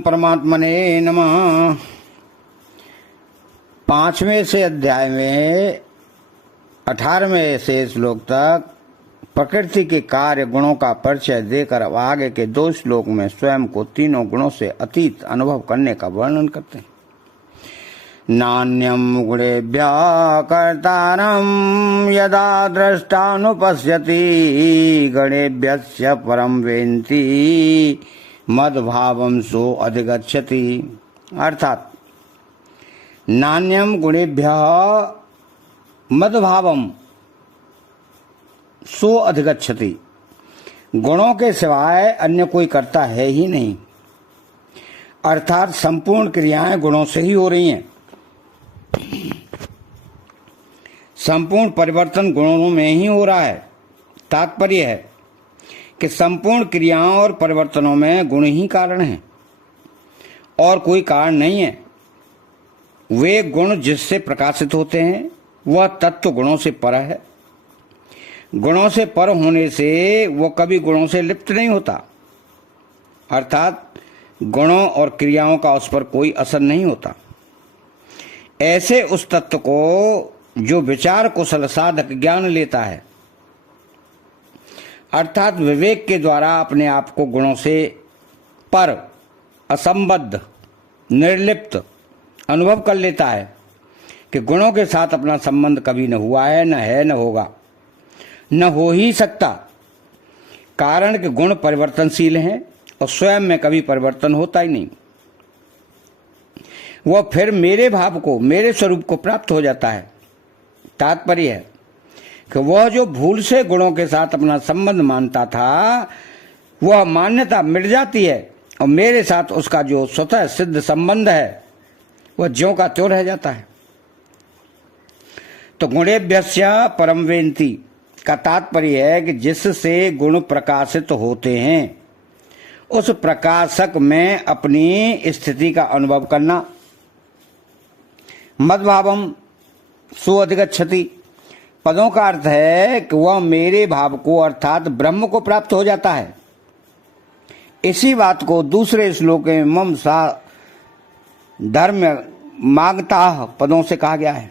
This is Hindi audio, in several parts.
परमात्मने नमः। 5वें से अध्याय में 18वें से श्लोक तक प्रकृति के कार्य गुणों का परिचय देकर अब आगे के 2 श्लोक में स्वयं को तीनों गुणों से अतीत अनुभव करने का वर्णन करते हैं। नान्यम गुणेभ्यः कर्तारं यदा द्रष्टानुपश्यति गणेभ्यश्च परं वेत्ति मद्भावं सो अधिगच्छति। अर्थात नान्यम गुणेभ्यः मद्भावं सो अधिगच्छति, गुणों के सिवाय अन्य कोई करता है ही नहीं। अर्थात संपूर्ण क्रियाएं गुणों से ही हो रही हैं। संपूर्ण परिवर्तन गुणों में ही हो रहा है। तात्पर्य है कि संपूर्ण क्रियाओं और परिवर्तनों में गुण ही कारण हैं और कोई कारण नहीं है। वे गुण जिससे प्रकाशित होते हैं वह तत्व गुणों से पर है। गुणों से पर होने से वो कभी गुणों से लिप्त नहीं होता। अर्थात गुणों और क्रियाओं का उस पर कोई असर नहीं होता। ऐसे उस तत्व को जो विचार कुशल साधक ज्ञान लेता है, अर्थात विवेक के द्वारा अपने आप को गुणों से पर, असंबद्ध, निर्लिप्त अनुभव कर लेता है कि गुणों के साथ अपना संबंध कभी न हुआ है, न होगा, न हो ही सकता। कारण कि गुण परिवर्तनशील हैं और स्वयं में कभी परिवर्तन होता ही नहीं। वह फिर मेरे भाव को, मेरे स्वरूप को प्राप्त हो जाता है। तात्पर्य है कि वह जो भूल से गुणों के साथ अपना संबंध मानता था, वह मान्यता मिट जाती है और मेरे साथ उसका जो स्वतः सिद्ध संबंध है वह ज्यों का त्यों रह जाता है। तो गुणेभ्यश्च परं वेत्ति का तात्पर्य है कि जिससे गुण प्रकाशित होते हैं उस प्रकाशक में अपनी स्थिति का अनुभव करना। मद्भावम सो अधिगच्छति पदों का अर्थ है कि वह मेरे भाव को अर्थात ब्रह्म को प्राप्त हो जाता है। इसी बात को दूसरे श्लोक में मम सा धर्म मांगता पदों से कहा गया है।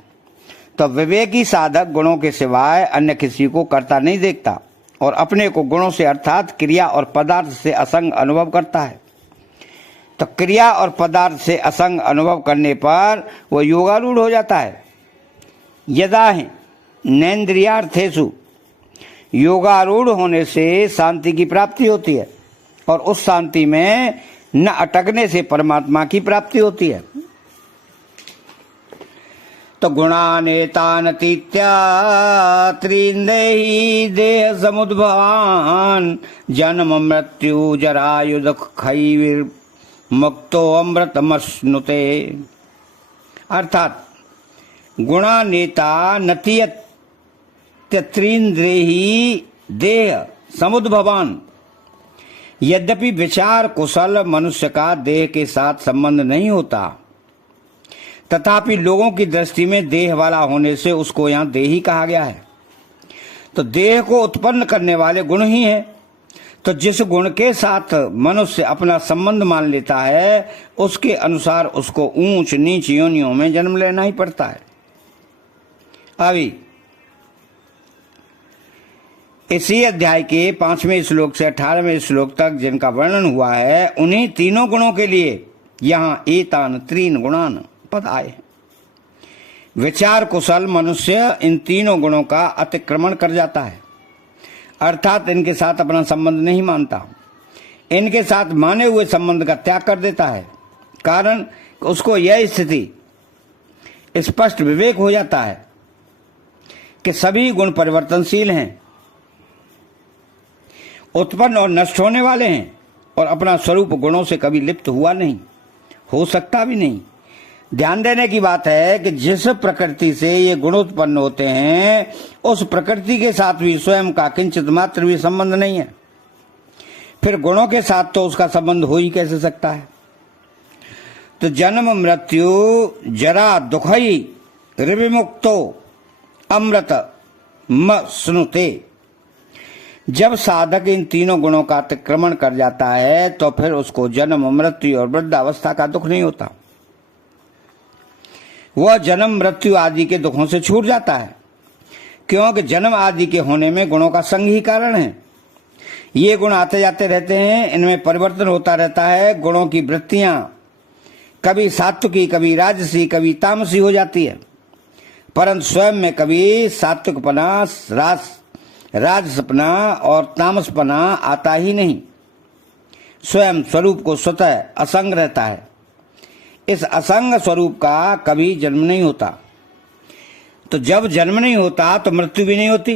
तो विवेकी साधक गुणों के सिवाय अन्य किसी को करता नहीं देखता और अपने को गुणों से अर्थात क्रिया और पदार्थ से असंग अनुभव करता है। तो क्रिया और पदार्थ से असंग अनुभव करने पर वह योगारूढ़ हो जाता है। यदा नेन्द्रियार्थेषु, योगारूढ़ होने से शांति की प्राप्ति होती है और उस शांति में न अटकने से परमात्मा की प्राप्ति होती है। तो गुणानेतानतीत्या त्रिंदेहि देह समुद्भवान जन्म मृत्यु जरायु दुःखैर्मुक्तो अमृतमश्नुते। अर्थात गुणानेता नतीयत्रीन्द्रेहि देह समुद्भवान। यद्यपि विचार कुशल मनुष्य का देह के साथ संबंध नहीं होता, तथापि लोगों की दृष्टि में देह वाला होने से उसको यहाँ देही कहा गया है। तो देह को उत्पन्न करने वाले गुण ही हैं। तो जिस गुण के साथ मनुष्य अपना संबंध मान लेता है उसके अनुसार उसको ऊंच नीच योनियों में जन्म लेना ही पड़ता है। अभी इसी अध्याय के 5वें श्लोक से 18वें श्लोक तक जिनका वर्णन हुआ है, उन्हीं तीनों गुणों के लिए यहाँ एतान त्रीन गुणान पद आए। विचार कुशल मनुष्य इन तीनों गुणों का अतिक्रमण कर जाता है, अर्थात इनके साथ अपना संबंध नहीं मानता, इनके साथ माने हुए संबंध का त्याग कर देता है। कारण उसको यह स्थिति स्पष्ट विवेक हो जाता है कि सभी गुण परिवर्तनशील हैं, उत्पन्न और नष्ट होने वाले हैं और अपना स्वरूप गुणों से कभी लिप्त हुआ नहीं, हो सकता भी नहीं। ध्यान देने की बात है कि जिस प्रकृति से ये गुण उत्पन्न होते हैं उस प्रकृति के साथ भी स्वयं का किंचित मात्र भी संबंध नहीं है। फिर गुणों के साथ तो उसका संबंध हो ही कैसे सकता है। तो जन्म मृत्यु जरा दुखई विमुक्तो अमृत मश्नुते। जब साधक इन तीनों गुणों का अतिक्रमण कर जाता है तो फिर उसको जन्म, मृत्यु और वृद्धावस्था का दुख नहीं होता। वह जन्म, मृत्यु आदि के दुखों से छूट जाता है, क्योंकि जन्म आदि के होने में गुणों का संग ही कारण है। ये गुण आते जाते रहते हैं, इनमें परिवर्तन होता रहता है। गुणों की वृत्तियां कभी सात्विकी, कभी राजसी, कभी तामसी हो जाती है, परंतु स्वयं में कभी सात्विकपना, राजसपना और तामसपना आता ही नहीं। स्वयं स्वरूप को स्वतः असंग रहता है। इस असंग स्वरूप का कभी जन्म नहीं होता। तो जब जन्म नहीं होता तो मृत्यु भी नहीं होती,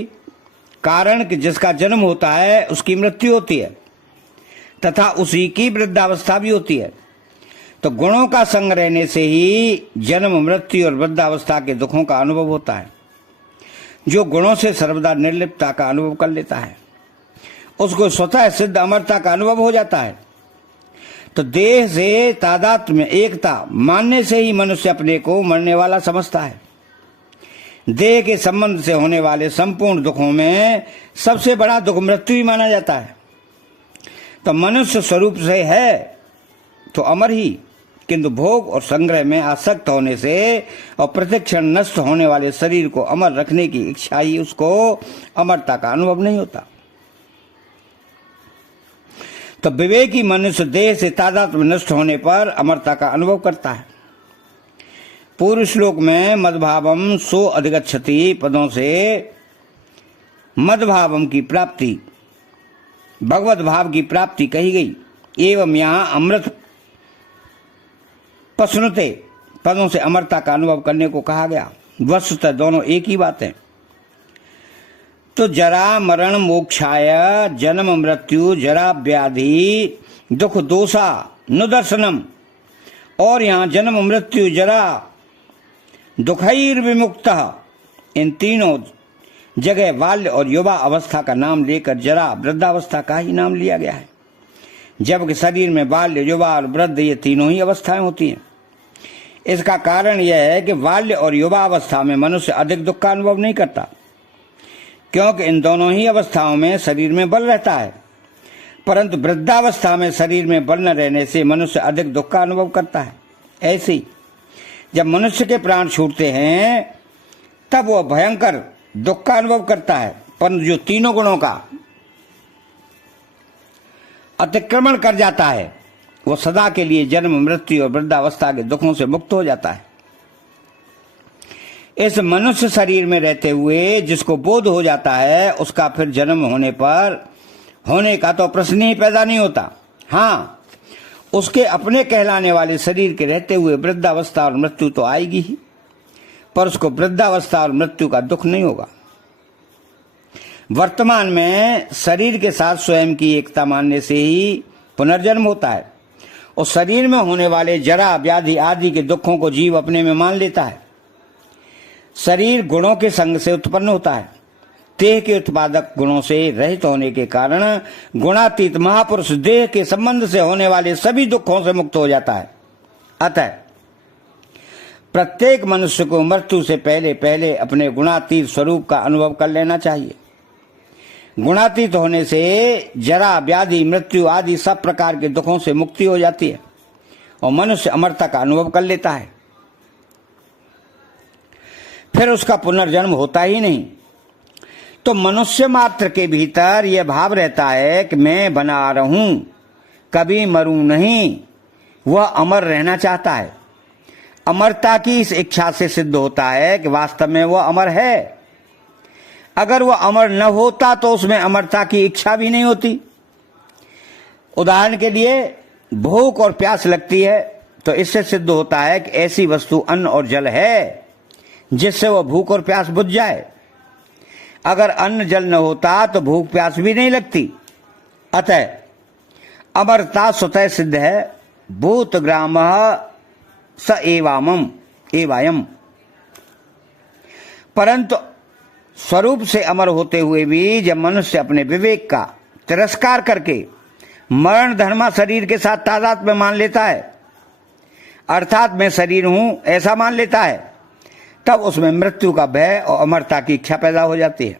कारण कि जिसका जन्म होता है उसकी मृत्यु होती है तथा उसी की वृद्धावस्था भी होती है। तो गुणों का संग रहने से ही जन्म, मृत्यु और वृद्धावस्था के दुखों का अनुभव होता है। जो गुणों से सर्वदा निर्लिप्तता का अनुभव कर लेता है उसको स्वतः सिद्ध अमरता का अनुभव हो जाता है। तो देह से तादात्म्य में एकता मानने से ही मनुष्य अपने को मरने वाला समझता है। देह के संबंध से होने वाले संपूर्ण दुखों में सबसे बड़ा दुख मृत्यु ही माना जाता है। तो मनुष्य स्वरूप से है तो अमर ही, किंतु भोग और संग्रह में आसक्त होने से और प्रतिक्षण नष्ट होने वाले शरीर को अमर रखने की इच्छा ही उसको अमरता का अनुभव नहीं होता। तो विवेकी मनुष्य देह से तादात्म्य नष्ट होने पर अमरता का अनुभव करता है। पूर्व श्लोक में मद्भावम सो अधिगच्छति पदों से मद्भावम की प्राप्ति, भगवत भाव की प्राप्ति कही गई। एवं यहाँ अमृत पसनुते पदों से अमरता का अनुभव करने को कहा गया। वस्तुतः दोनों एक ही बात है। तो जरा मरण मोक्षाय, जन्म मृत्यु, जरा व्याधि दुख दोषा नुदर्शनम, और यहाँ जन्म मृत्यु जरा दुखैर विमुक्त, इन तीनों जगह बाल्य और युवा अवस्था का नाम लेकर जरा वृद्धावस्था का ही नाम लिया गया है, जबकि शरीर में बाल्य, युवा और वृद्ध ये तीनों ही अवस्थाएं होती हैं। इसका कारण यह है कि बाल्य और युवा अवस्था में मनुष्य अधिक दुख का अनुभव नहीं करता, क्योंकि इन दोनों ही अवस्थाओं में शरीर में बल रहता है, परंतु वृद्धावस्था में शरीर में बल न रहने से मनुष्य अधिक दुख का अनुभव करता है। ऐसे ही जब मनुष्य के प्राण छूटते हैं तब वह भयंकर दुख का अनुभव करता है, परंतु जो तीनों गुणों का अतिक्रमण कर जाता है वो सदा के लिए जन्म, मृत्यु और वृद्धावस्था के दुखों से मुक्त हो जाता है। इस मनुष्य शरीर में रहते हुए जिसको बोध हो जाता है उसका फिर जन्म होने का तो प्रश्न ही पैदा नहीं होता। हाँ, उसके अपने कहलाने वाले शरीर के रहते हुए वृद्धावस्था और मृत्यु तो आएगी ही, पर उसको वृद्धावस्था और मृत्यु का दुख नहीं होगा। वर्तमान में शरीर के साथ स्वयं की एकता मानने से ही पुनर्जन्म होता है और शरीर में होने वाले जरा, व्याधि आदि के दुखों को जीव अपने में मान लेता है। शरीर गुणों के संग से उत्पन्न होता है। देह के उत्पादक गुणों से रहित होने के कारण गुणातीत महापुरुष देह के संबंध से होने वाले सभी दुखों से मुक्त हो जाता है। अतः प्रत्येक मनुष्य को मृत्यु से पहले पहले अपने गुणातीत स्वरूप का अनुभव कर लेना चाहिए। गुणातीत होने से जरा, व्याधि, मृत्यु आदि सब प्रकार के दुखों से मुक्ति हो जाती है और मनुष्य अमरता का अनुभव कर लेता है। फिर उसका पुनर्जन्म होता ही नहीं। तो मनुष्य मात्र के भीतर यह भाव रहता है कि मैं बना रहूं, कभी मरूं नहीं। वह अमर रहना चाहता है। अमरता की इस इच्छा से सिद्ध होता है कि वास्तव में वह अमर है। अगर वह अमर न होता तो उसमें अमरता की इच्छा भी नहीं होती। उदाहरण के लिए भूख और प्यास लगती है तो इससे सिद्ध होता है कि ऐसी वस्तु अन्न और जल है जिससे वह भूख और प्यास बुझ जाए। अगर अन्न जल न होता तो भूख प्यास भी नहीं लगती। अतः अमरता स्वतः सिद्ध है। भूत ग्राम स एवायम, परंतु स्वरूप से अमर होते हुए भी जब मनुष्य अपने विवेक का तिरस्कार करके मरण धर्मा शरीर के साथ तादात्म्य में मान लेता है, अर्थात मैं शरीर हूं ऐसा मान लेता है, तब उसमें मृत्यु का भय और अमरता की इच्छा पैदा हो जाती है।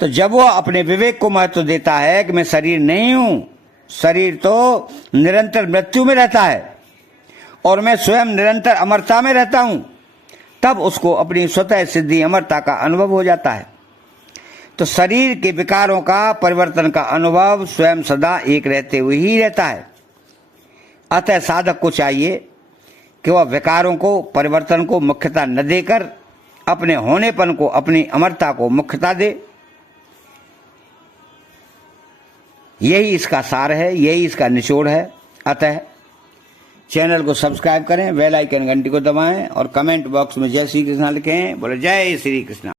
तो जब वो अपने विवेक को महत्व देता है कि मैं शरीर नहीं हूं, शरीर तो निरंतर मृत्यु में रहता है और मैं स्वयं निरंतर अमरता में रहता हूं, तब उसको अपनी स्वतः सिद्धि अमरता का अनुभव हो जाता है। तो शरीर के विकारों का परिवर्तन का अनुभव स्वयं सदा एक रहते हुए ही रहता है। अतः साधक को चाहिए कि वह विकारों को, परिवर्तन को मुख्यता न देकर अपने होनेपन को, अपनी अमरता को मुख्यता दे। यही इसका सार है, यही इसका निचोड़ है। अतः चैनल को सब्सक्राइब करें, बेल आइकन घंटी को दबाएं और कमेंट बॉक्स में जय श्री कृष्णा लिखें। बोले जय श्री कृष्णा।